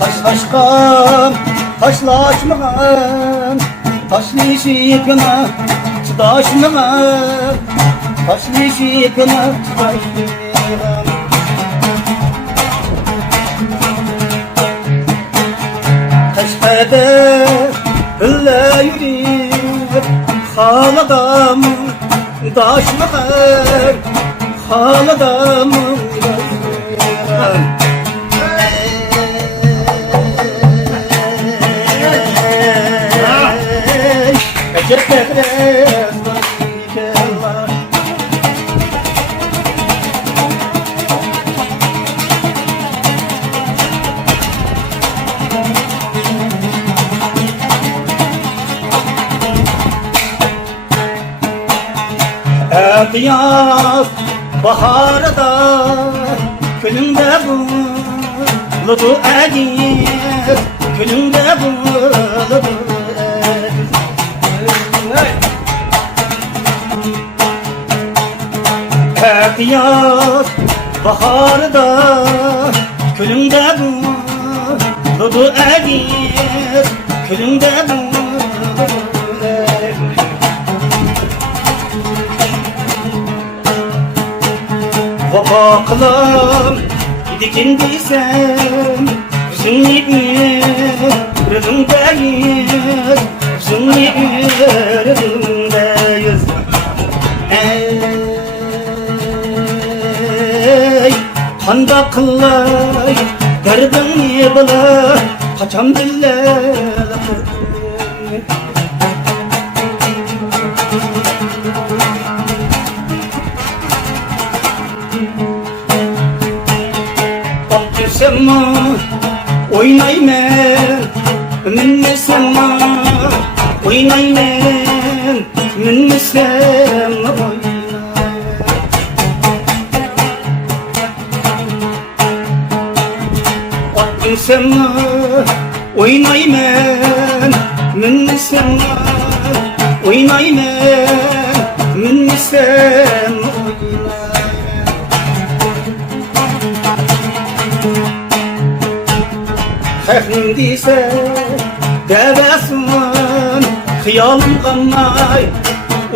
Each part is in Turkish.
Taş aşkım taşlaşmağın, taşlı şıkkına çıdaşmağın, taşlı şıkkına çıdaşmağın. Teşhede hülle yürüyüp haladam daşmağın, haladam daşmağın. Diyaz baharda külünde buludu eğir, külünde buludu eğir. Diyaz baharda külünde buludu eğir, külünde buludu eğir. Vapa kılım dikindiysem hüzünlü yüreğimdeyiz, hüzünlü yüreğimdeyiz. Ey kanda kılay derdim ne bılar kaçam diller. Sema oynaymen minne sema oynaymen minne sema oynaymen sema oynaymen minne sema oynaymen minne sema Xəxnim deysə dəvəsin xiyalım qanmay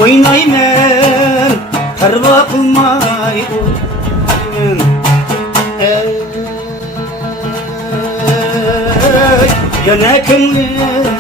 oynay mən pərva qılmay oynayın. Ey, yana könlüm